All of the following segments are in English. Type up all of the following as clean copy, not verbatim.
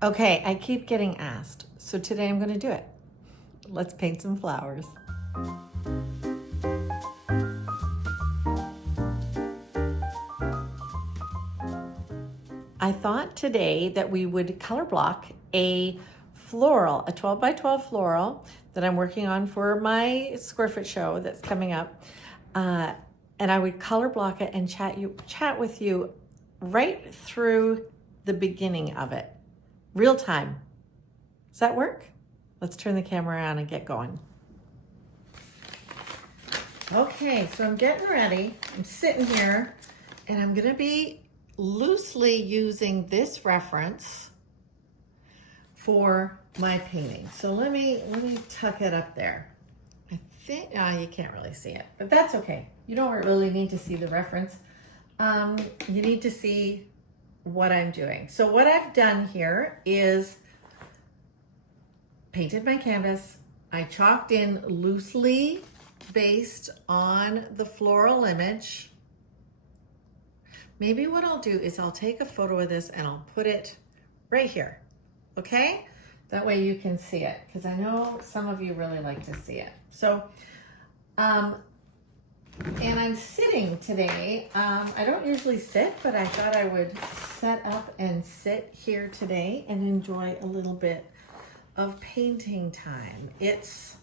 Okay, I keep getting asked, so today I'm going to do it. Let's paint some flowers. I thought today that we would color block a floral, a 12 by 12 floral that I'm working on for my square foot show that's coming up. And I would color block it and chat with you right through the beginning of it, real time. Does that work? Let's turn the camera on and get going. Okay, so I'm getting ready. I'm sitting here and I'm gonna be loosely using this reference for my painting. So let me tuck it up there. I think, you can't really see it, but that's okay. You don't really need to see the reference. You need to see what I'm doing. So what I've done here is painted my canvas. I chalked in loosely based on the floral image. Maybe what I'll do is I'll take a photo of this and I'll put it right here, okay? That way you can see it, because I know some of you really like to see it. So, and I'm sitting today. I don't usually sit, but I thought I would set up and sit here today and enjoy a little bit of painting time. It's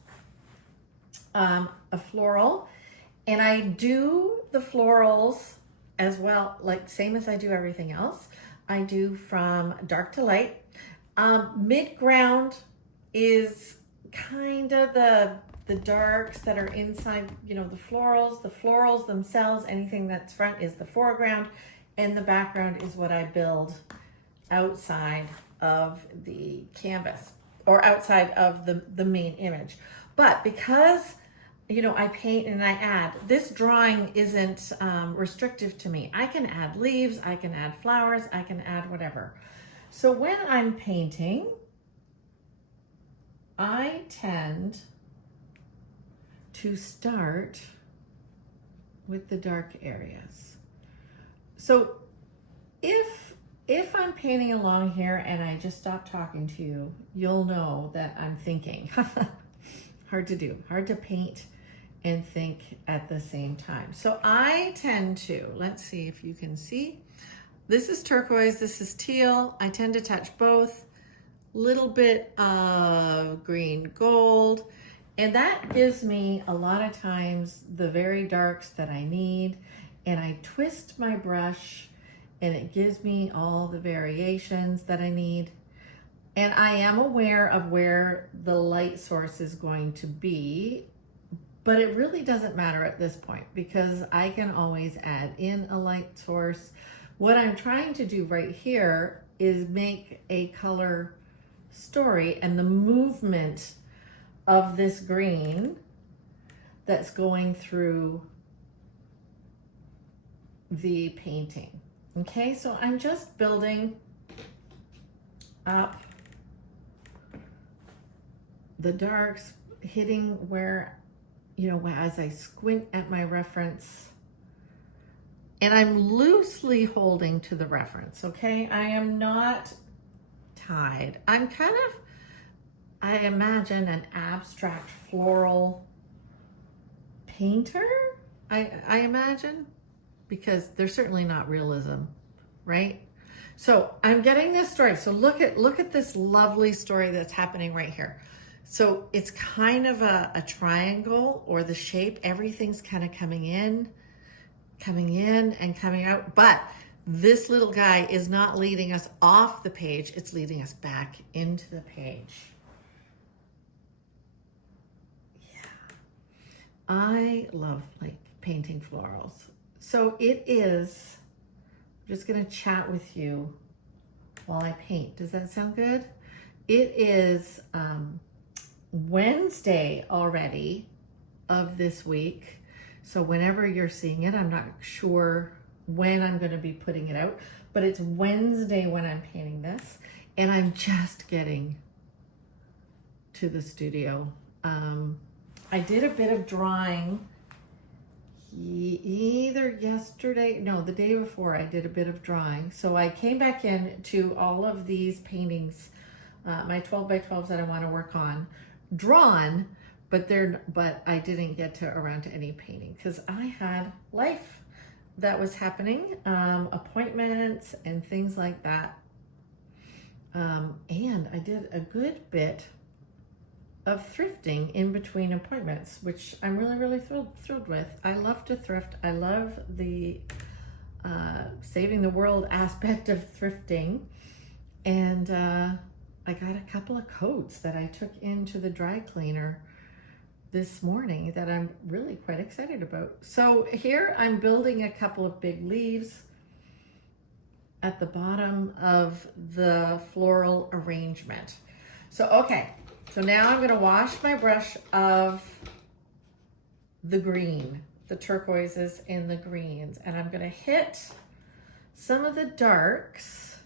a floral, and I do the florals as well, like same as I do everything else. I do from dark to light. Mid-ground is kind of the darks that are inside, you know, the florals themselves, anything that's front is the foreground, and the background is what I build outside of the canvas or outside of the main image. But because, you know, I paint and I add, this drawing isn't restrictive to me. I can add leaves, I can add flowers, I can add whatever. So when I'm painting, I tend to start with the dark areas. So if I'm painting along here and I just stop talking to you, you'll know that I'm thinking. Hard to do, hard to paint and think at the same time. So I tend to, let's see if you can see. This is turquoise, this is teal. I tend to touch both. Little bit of green gold. And that gives me a lot of times the very darks that I need. And I twist my brush and it gives me all the variations that I need. And I am aware of where the light source is going to be, but it really doesn't matter at this point because I can always add in a light source. What I'm trying to do right here is make a color story and the movement of this green that's going through the painting. Okay, so I'm just building up the darks, hitting where, you know, as I squint at my reference, and I'm loosely holding to the reference, okay? I am not tied. I'm kind of, I imagine, an abstract floral painter, I imagine, because they're certainly not realism, right? So I'm getting this story. So look at this lovely story that's happening right here. So it's kind of a triangle, or the shape, everything's kind of coming in and coming out. But this little guy is not leading us off the page, it's leading us back into the page. Yeah, I love like painting florals. So it is, I'm just gonna chat with you while I paint. Does that sound good? It is Wednesday already of this week. So whenever you're seeing it, I'm not sure when I'm going to be putting it out, but it's Wednesday when I'm painting this, and I'm just getting to the studio. I did a bit of drawing either yesterday, no, the day before, I did a bit of drawing. So I came back in to all of these paintings, my 12 by 12s that I want to work on, drawn, but I didn't get around to any painting because I had life that was happening, appointments and things like that. And I did a good bit of thrifting in between appointments, which I'm really, really thrilled with. I love to thrift. I love the saving the world aspect of thrifting. And I got a couple of coats that I took into the dry cleaner this morning that I'm really quite excited about. So here I'm building a couple of big leaves at the bottom of the floral arrangement. So, okay, so now I'm gonna wash my brush of the green, the turquoises and the greens, and I'm gonna hit some of the darks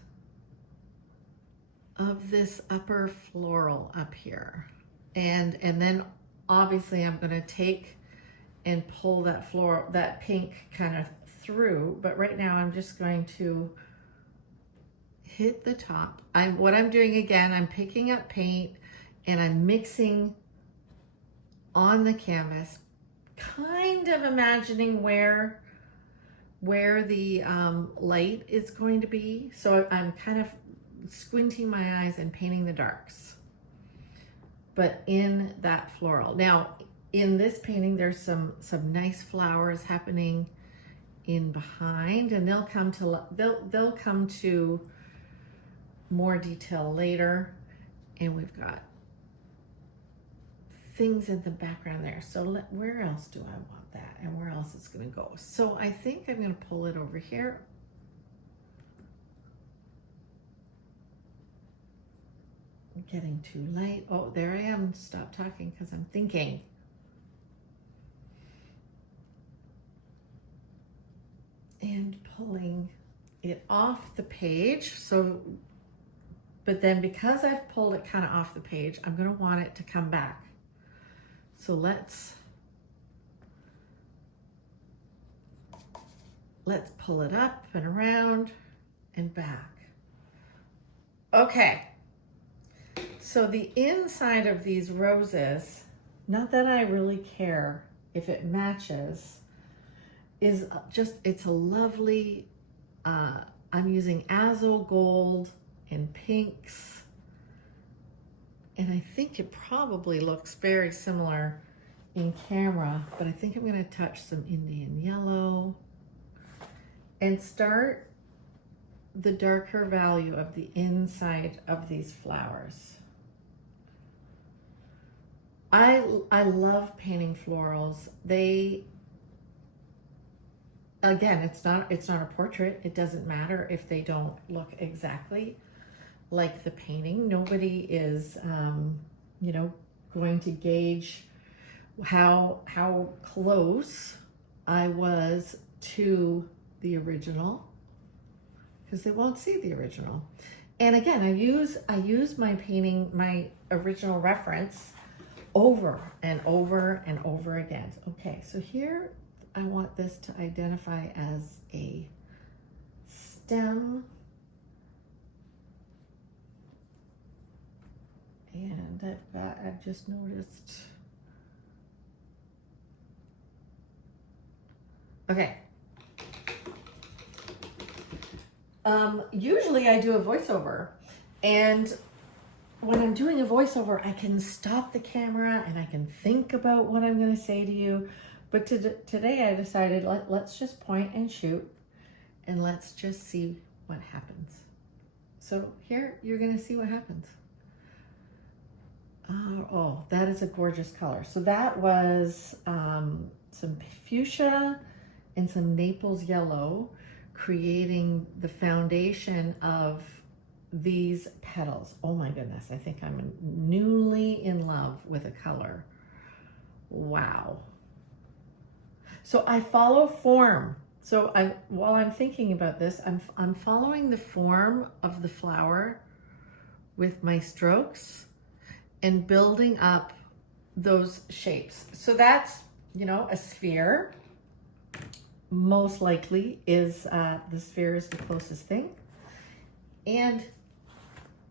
of this upper floral up here. And then obviously I'm gonna take and pull that pink kind of through, but right now I'm just going to hit the top. What I'm doing again, I'm picking up paint and I'm mixing on the canvas, kind of imagining where the light is going to be. So I'm kind of squinting my eyes and painting the darks, but in that floral. Now, in this painting, there's some nice flowers happening in behind, and they'll come to more detail later. And we've got things in the background there. So where else do I want that, and where else it's going to go? So I think I'm going to pull it over here. I'm getting too light. Oh, there I am. Stop talking because I'm thinking. And pulling it off the page. So, but then because I've pulled it kind of off the page, I'm going to want it to come back. So let's pull it up and around and back. Okay. So the inside of these roses, not that I really care if it matches, is just, it's a lovely, I'm using azul gold and pinks. And I think it probably looks very similar in camera, but I think I'm gonna touch some Indian yellow and start the darker value of the inside of these flowers. I love painting florals. Again, it's not a portrait. It doesn't matter if they don't look exactly like the painting. Nobody is, going to gauge how close I was to the original, because they won't see the original. And again, I use my painting, my original reference, over and over and over again. Okay, so here I want this to identify as a stem. And I've just noticed. Okay. Usually I do a voiceover, and when I'm doing a voiceover, I can stop the camera and I can think about what I'm going to say to you. But today I decided let's just point and shoot, and let's just see what happens. So here you're going to see what happens. Oh, that is a gorgeous color. So that was some fuchsia and some Naples yellow, creating the foundation of these petals. Oh my goodness, I think I'm newly in love with a color. Wow. So I follow form. So while I'm thinking about this, I'm following the form of the flower with my strokes and building up those shapes. So that's, a sphere. most likely is the sphere is the closest thing. And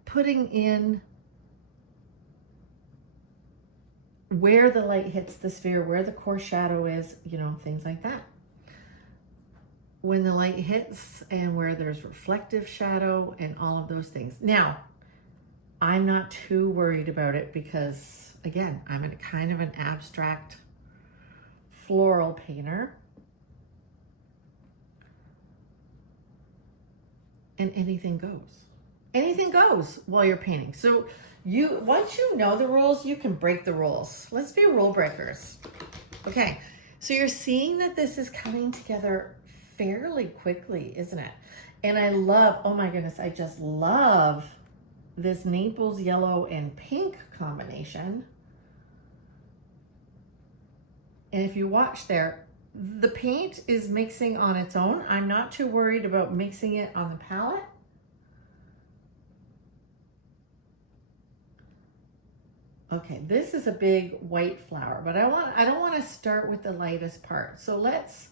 putting in where the light hits the sphere, where the core shadow is, you know, things like that. When the light hits and where there's reflective shadow and all of those things. Now, I'm not too worried about it because, again, I'm in kind of an abstract floral painter. And anything goes. Anything goes while you're painting. So once you know the rules, you can break the rules. Let's be rule breakers. Okay, so you're seeing that this is coming together fairly quickly, isn't it? And I love, oh my goodness, I just love this Naples yellow and pink combination. And if you watch there, the paint is mixing on its own. I'm not too worried about mixing it on the palette. Okay, this is a big white flower, but I don't want to start with the lightest part. So let's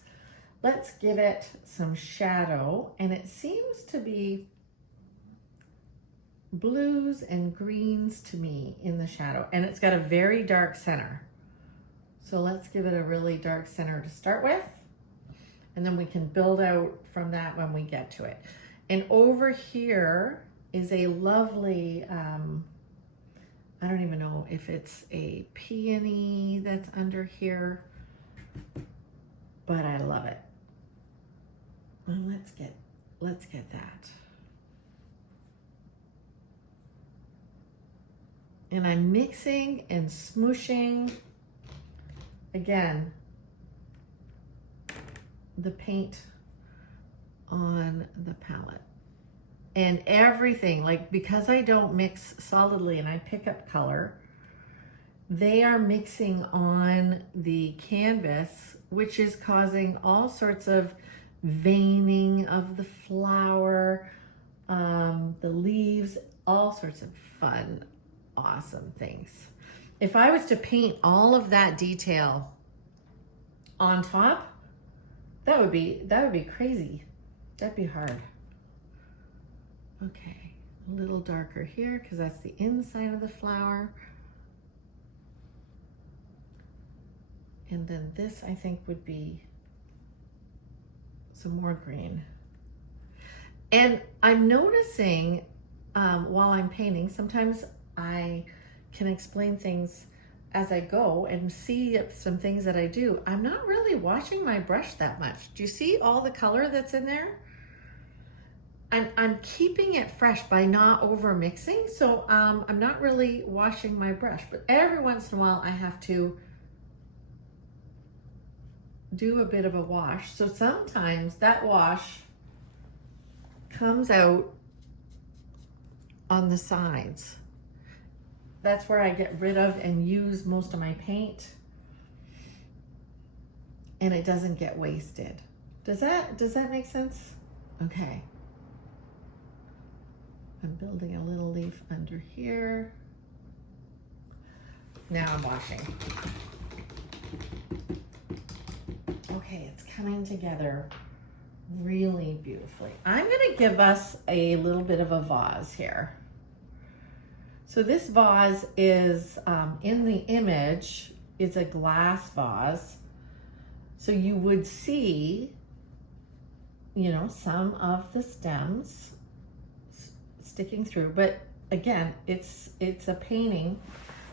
give it some shadow, and it seems to be blues and greens to me in the shadow, and it's got a very dark center. So let's give it a really dark center to start with, and then we can build out from that when we get to it. And over here is a lovely, I don't even know if it's a peony that's under here, but I love it. Well, let's get that. And I'm mixing and smooshing, again, the paint on the palette. And everything, like, because I don't mix solidly and I pick up color, they are mixing on the canvas, which is causing all sorts of veining of the flower, the leaves, all sorts of fun, awesome things. If I was to paint all of that detail on top, that would be crazy. That'd be hard. Okay, a little darker here because that's the inside of the flower. And then this, I think, would be some more green. And I'm noticing while I'm painting, sometimes I can explain things as I go and see some things that I do. I'm not really washing my brush that much. Do you see all the color that's in there? I'm keeping it fresh by not over mixing, so I'm not really washing my brush, but every once in a while I have to do a bit of a wash. So sometimes that wash comes out on the sides. That's where I get rid of and use most of my paint, and it doesn't get wasted. Does that make sense? Okay. I'm building a little leaf under here. Now I'm washing. Okay, it's coming together really beautifully. I'm gonna give us a little bit of a vase here. So this vase is, in the image, is a glass vase. So you would see, you know, some of the stems sticking through, but again, it's a painting,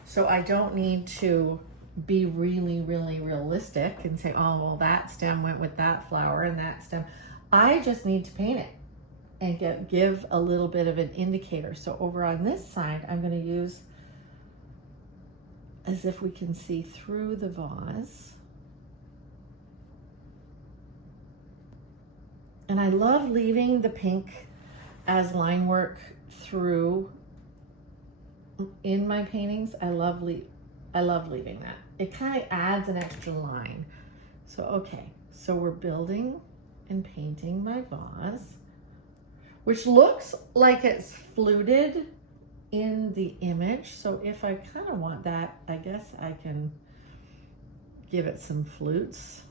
so I don't need to be really realistic and say, oh well, that stem went with that flower and that stem. I just need to paint it and give a little bit of an indicator. So over on this side, I'm going to use, as if we can see through the vase, and I love leaving the pink as line work through in my paintings. I love leaving that. It kind of adds an extra line. So okay, so we're building and painting my vase, which looks like it's fluted in the image. So if I kind of want that, I guess I can give it some flutes.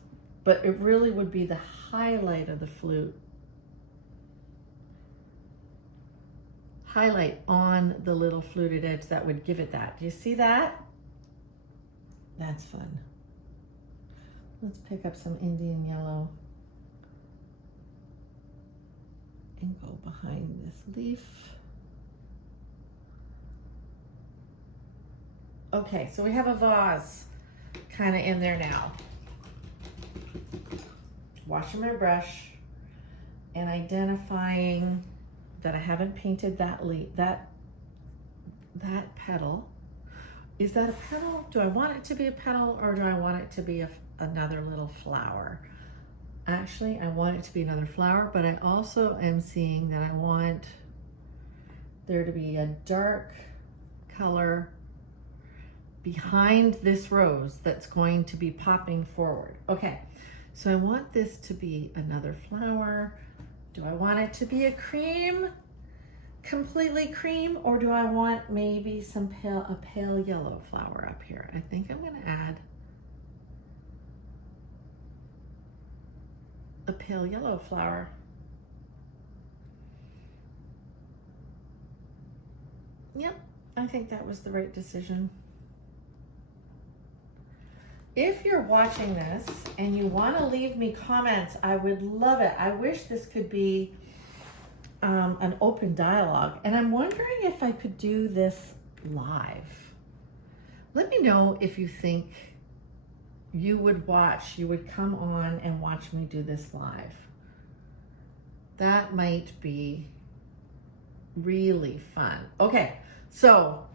but it really would be the highlight of the flute. Highlight on the little fluted edge that would give it that. Do you see that? That's fun. Let's pick up some Indian yellow and go behind this leaf. Okay, so we have a vase kind of in there now. Washing my brush and identifying that I haven't painted that leaf, that petal. Is that a petal? Do I want it to be a petal, or do I want it to be another little flower? Actually, I want it to be another flower, but I also am seeing that I want there to be a dark color behind this rose that's going to be popping forward. Okay, so I want this to be another flower. Do I want it to be a cream, completely cream, or do I want maybe a pale yellow flower up here? I think I'm gonna add a pale yellow flower. Yep, I think that was the right decision. If you're watching this and you want to leave me comments, I would love it. I wish this could be an open dialogue, and I'm wondering if I could do this live. Let me know if you think you would come on and watch me do this live. That might be really fun. Okay, so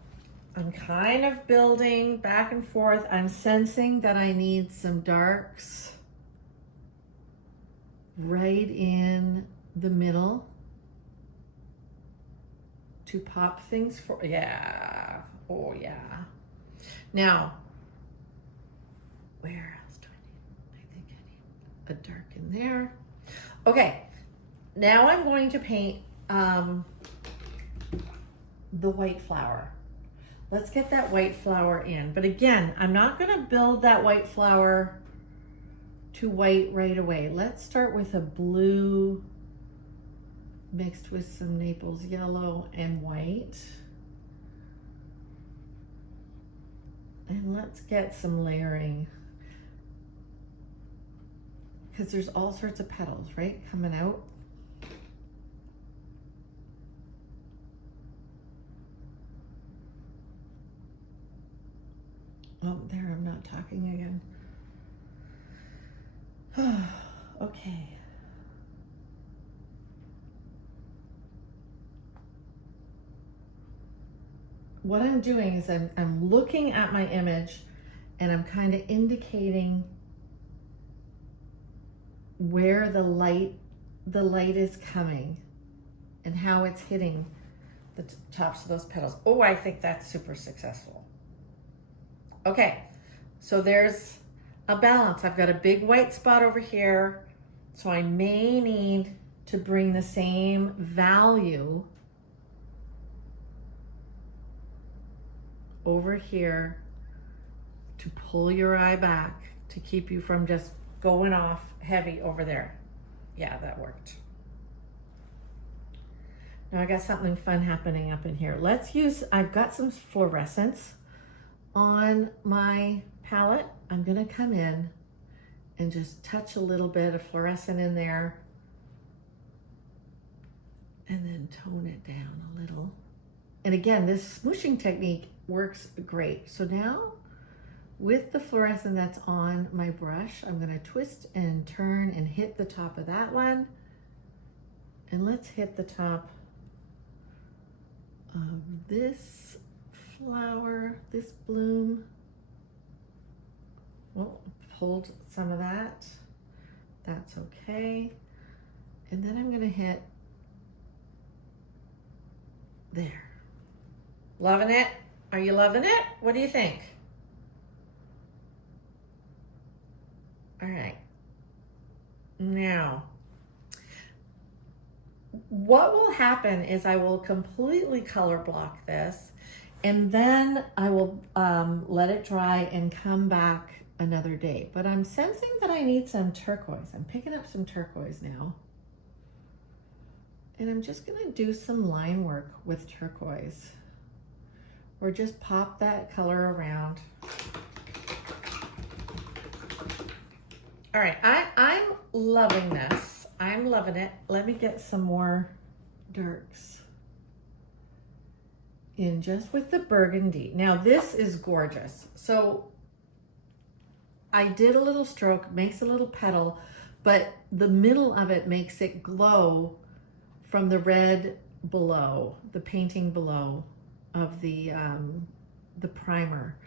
I'm kind of building back and forth. I'm sensing that I need some darks right in the middle to pop things for, yeah, oh yeah. Now, where else do I need? I think I need a dark in there. Okay, now I'm going to paint the white flower. Let's get that white flower in. But again, I'm not gonna build that white flower to white right away. Let's start with a blue mixed with some Naples yellow and white. And let's get some layering, because there's all sorts of petals, right, coming out. Oh, there, I'm not talking again. Okay. What I'm doing is I'm looking at my image and I'm kind of indicating where the light is coming and how it's hitting the tops of those petals. Oh, I think that's super successful. Okay, so there's a balance. I've got a big white spot over here, so I may need to bring the same value over here to pull your eye back, to keep you from just going off heavy over there. Yeah, that worked. Now I got something fun happening up in here. I've got some fluorescence on my palette. I'm gonna come in and just touch a little bit of fluorescent in there and then tone it down a little. And again, this smooshing technique works great. So now with the fluorescent that's on my brush, I'm gonna twist and turn and hit the top of that one. And let's hit the top of this flower, this bloom. Oh, pulled some of that. That's okay. And then I'm gonna hit there. Loving it? Are you loving it? What do you think? All right. Now, what will happen is I will completely color block this, and then I will let it dry and come back another day. But I'm sensing that I need some turquoise. I'm picking up some turquoise now. And I'm just gonna do some line work with turquoise. Or just pop that color around. All right, I'm loving this. I'm loving it. Let me get some more darks in just with the burgundy. Now this is gorgeous. So I did a little stroke, makes a little petal, but the middle of it makes it glow from the red below, the painting below of the primer.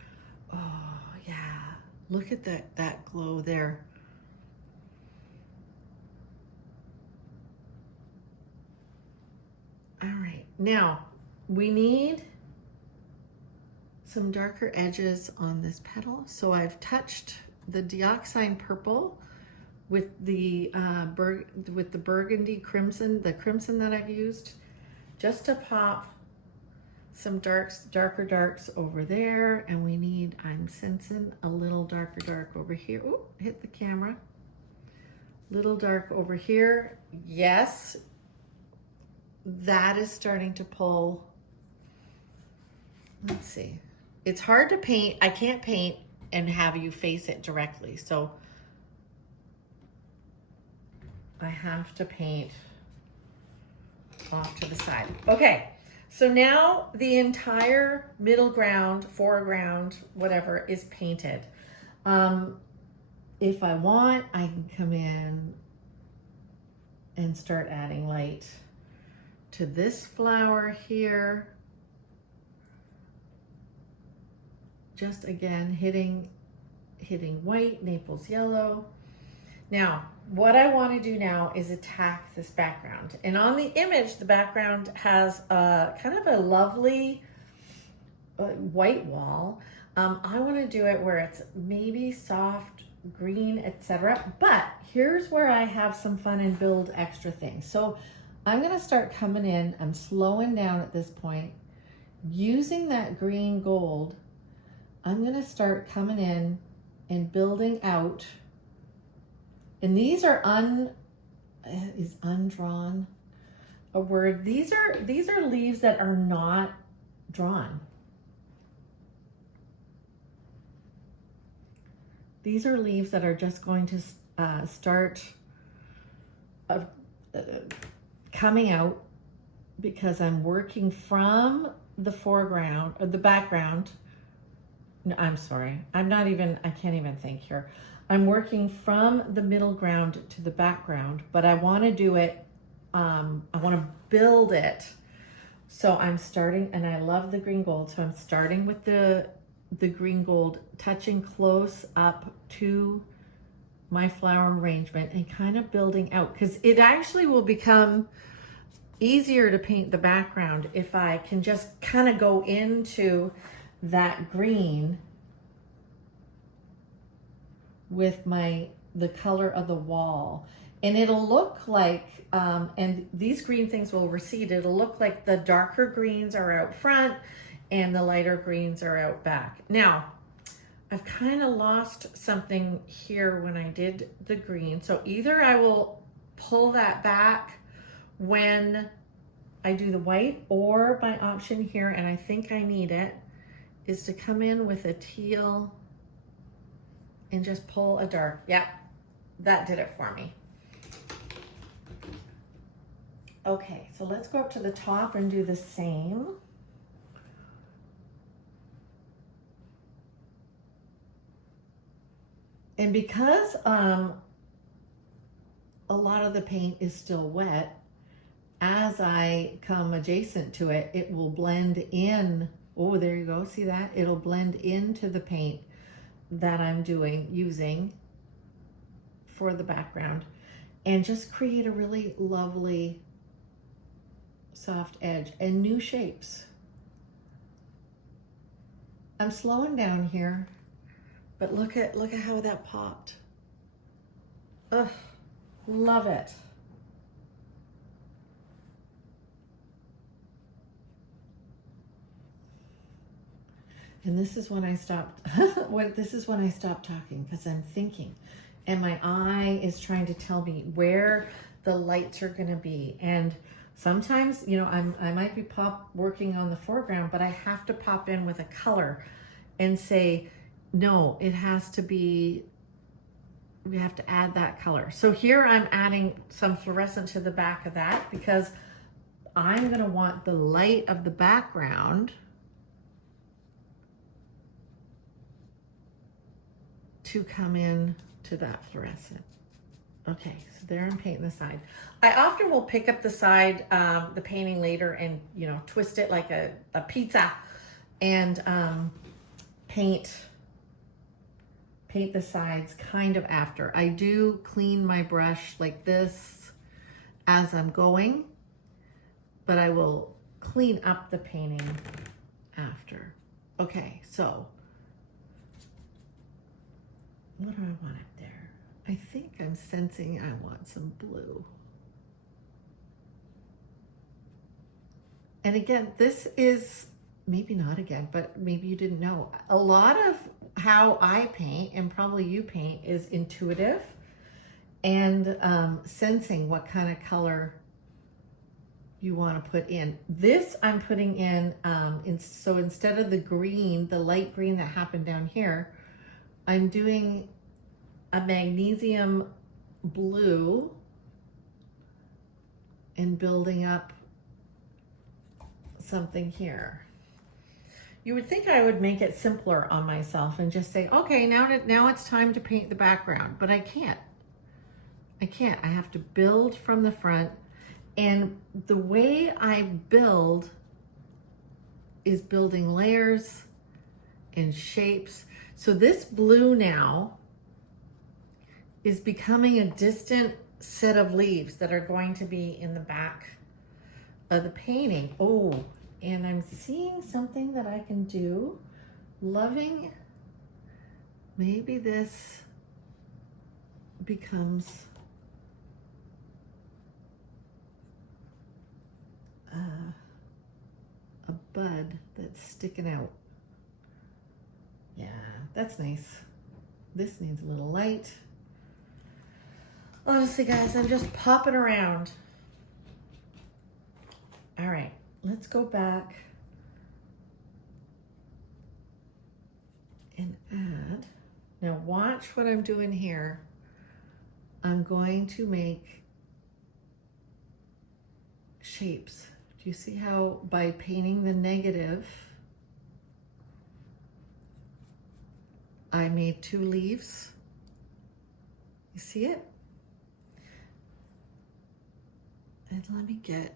Oh yeah, look at that glow there. All right, now we need some darker edges on this petal. So I've touched the dioxide purple with the burgundy crimson, the crimson that I've used, just to pop some darker darks over there. And we need, I'm sensing a little darker dark over here. Ooh, hit the camera. Little dark over here. Yes, that is starting to pull. Let's see. It's hard to paint. I can't paint and have you face it directly. So I have to paint off to the side. Okay, so now the entire middle ground, foreground, whatever is painted. If I want, I can come in and start adding light to this flower here. Just again, hitting white, Naples yellow. Now, what I want to do now is attack this background. And on the image, the background has kind of a lovely white wall. I want to do it where it's maybe soft green, etc. But here's where I have some fun and build extra things. So I'm going to start coming in. I'm slowing down at this point. Using that green gold, I'm going to start coming in and building out. And these are is undrawn a word? These are leaves that are not drawn. These are leaves that are just going to start coming out because I'm working from the foreground or the background. No, I'm sorry. I can't even think here. I'm working from the middle ground to the background, but I want to do it, I want to build it. So I'm starting, and I love the green gold. So I'm starting with the green gold, touching close up to my flower arrangement and kind of building out, because it actually will become easier to paint the background if I can just kind of go into that green with the color of the wall. And it'll look like, and these green things will recede, it'll look like the darker greens are out front and the lighter greens are out back. Now, I've kind of lost something here when I did the green. So either I will pull that back when I do the white, or my option here, and I think I need it, is to come in with a teal and just pull a dark. Yep, that did it for me. Okay, so let's go up to the top and do the same. And because a lot of the paint is still wet, as I come adjacent to it, it will blend in. Oh, there you go. See that? It'll blend into the paint that I'm using for the background, and just create a really lovely soft edge and new shapes. I'm slowing down here, but look at how that popped. Ugh, love it. And this is when I stopped, this is when I stopped talking because I'm thinking. And my eye is trying to tell me where the lights are gonna be. And sometimes, you know, I might be working on the foreground, but I have to pop in with a color and say, no, it has to be, we have to add that color. So here I'm adding some fluorescent to the back of that because I'm gonna want the light of the background to come in to that fluorescent. Okay, so there I'm painting the side. I often will pick up the side, the painting later and, you know, twist it like a pizza and paint the sides kind of after. I do clean my brush like this as I'm going, but I will clean up the painting after. Okay, so what do I want up there? I think I'm sensing I want some blue. And again, this is, maybe not again, but maybe you didn't know. A lot of how I paint, and probably you paint, is intuitive and sensing what kind of color you want to put in. This I'm putting in, so instead of the green, the light green that happened down here, I'm doing a magnesium blue and building up something here. You would think I would make it simpler on myself and just say, okay, now it's time to paint the background, but I can't. I have to build from the front, and the way I build is building layers and shapes. So this blue now is becoming a distant set of leaves that are going to be in the back of the painting. Oh, and I'm seeing something that I can do. Loving, maybe this becomes a bud that's sticking out. Yeah, that's nice. This needs a little light. Honestly, guys, I'm just popping around. All right, let's go back and add. Now watch what I'm doing here. I'm going to make shapes. Do you see how by painting the negative, I made 2 leaves? You see it? And let me get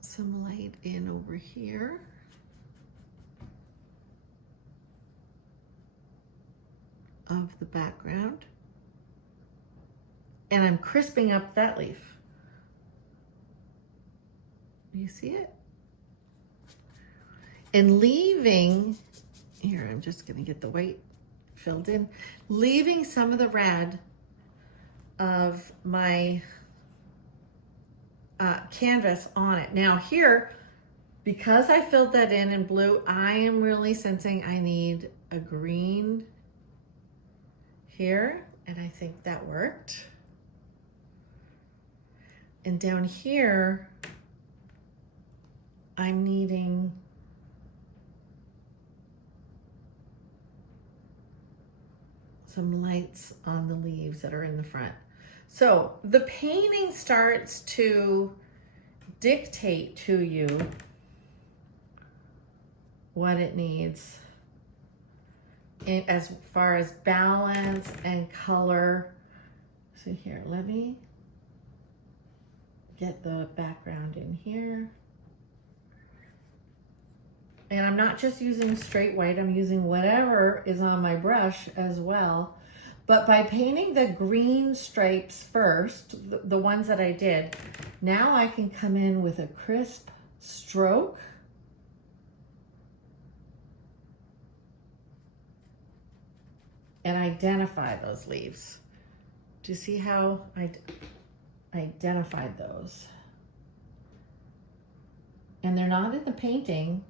some light in over here. Of the background. And I'm crisping up that leaf. You see it? And leaving, here, I'm just gonna get the white filled in, leaving some of the red of my canvas on it. Now here, because I filled that in blue, I am really sensing I need a green here, and I think that worked. And down here, I'm needing some lights on the leaves that are in the front. So the painting starts to dictate to you what it needs as far as balance and color. So here, let me get the background in here. And I'm not just using straight white, I'm using whatever is on my brush as well. But by painting the green stripes first, the ones that I did, now I can come in with a crisp stroke. And identify those leaves. Do you see how I identified those? And they're not in the painting,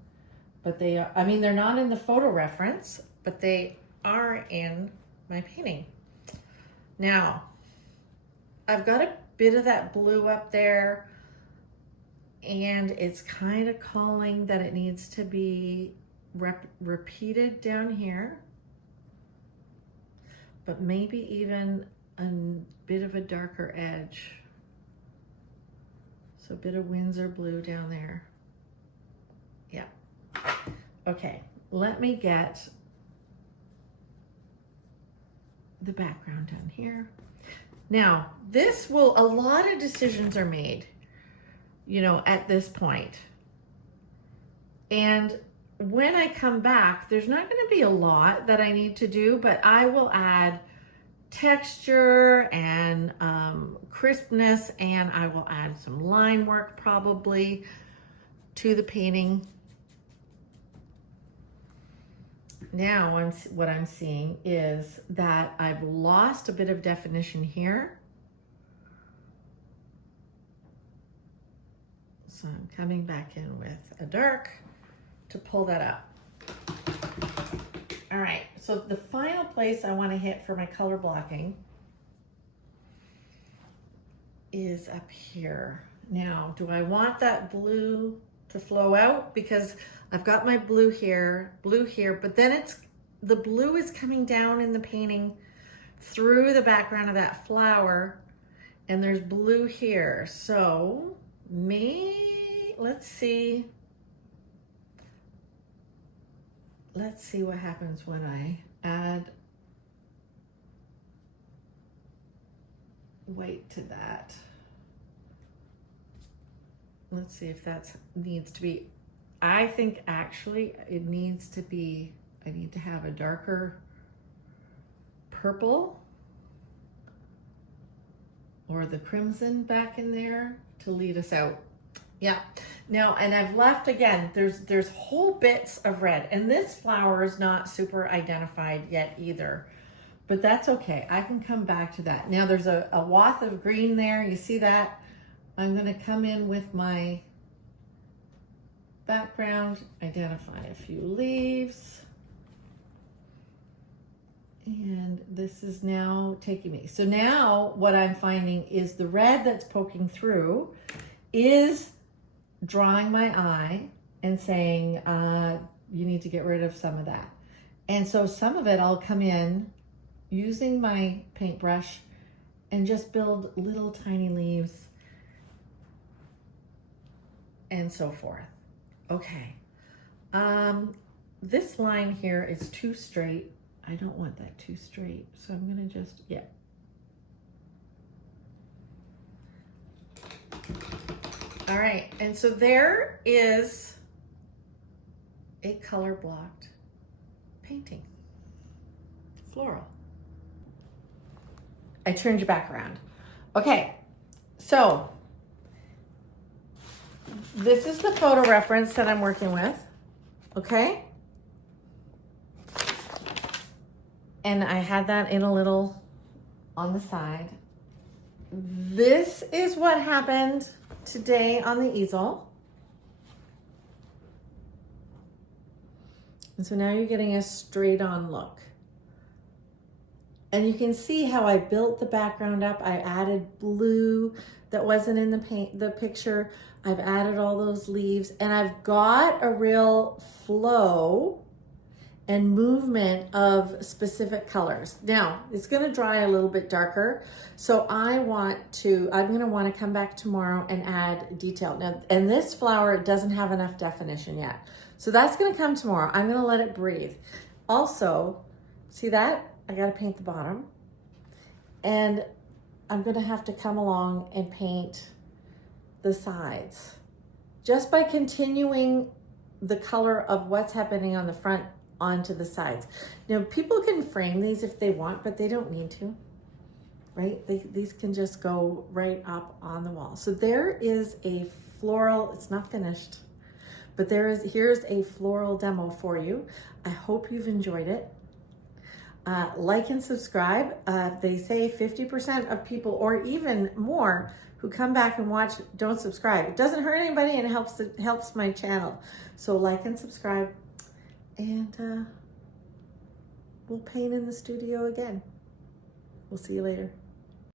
but they are, I mean, they're not in the photo reference, but they are in my painting. Now, I've got a bit of that blue up there, and it's kind of calling that it needs to be repeated down here, but maybe even a bit of a darker edge. So a bit of Windsor blue down there. Yeah. Okay, let me get the background down here. Now, a lot of decisions are made, you know, at this point. And when I come back, there's not going to be a lot that I need to do, but I will add texture and crispness, and I will add some line work probably to the painting. Now what I'm seeing is that I've lost a bit of definition here. So I'm coming back in with a dark to pull that up. All right, so the final place I want to hit for my color blocking is up here. Now, do I want that blue to flow out? Because I've got my blue here, but then the blue is coming down in the painting through the background of that flower, and there's blue here. So let's see what happens when I add white to that. Let's see if that needs to be, I think actually it needs to be, I need to have a darker purple or the crimson back in there to lead us out. Yeah. Now, and I've left, again, there's whole bits of red, and this flower is not super identified yet either, but that's okay. I can come back to that. Now there's a wath of green there. You see that? I'm going to come in with my background, identify a few leaves. And this is now taking me. So now what I'm finding is the red that's poking through is drawing my eye and saying, you need to get rid of some of that. And so some of it I'll come in using my paintbrush and just build little tiny leaves and so forth. Okay. This line here is too straight. I don't want that too straight. So I'm gonna just, yeah. All right, and so there is a color blocked painting, floral. I turned you back around. Okay, so this is the photo reference that I'm working with, okay? And I had that in a little on the side. This is what happened today on the easel. And so now you're getting a straight on look. And you can see how I built the background up. I added blue that wasn't in the picture. I've added all those leaves, and I've got a real flow and movement of specific colors. Now, it's gonna dry a little bit darker, so I'm gonna wanna come back tomorrow and add detail. Now, and this flower doesn't have enough definition yet. So that's gonna come tomorrow. I'm gonna let it breathe. Also, see that? I gotta paint the bottom. And I'm gonna have to come along and paint the sides. Just by continuing the color of what's happening on the front onto the sides. Now, people can frame these if they want, but they don't need to, right? These can just go right up on the wall. So there is a floral, it's not finished, but here's a floral demo for you. I hope you've enjoyed it. Like and subscribe. They say 50% of people, or even more, who come back and watch don't subscribe. It doesn't hurt anybody and it helps my channel. So like and subscribe, and we'll paint in the studio again. We'll see you later.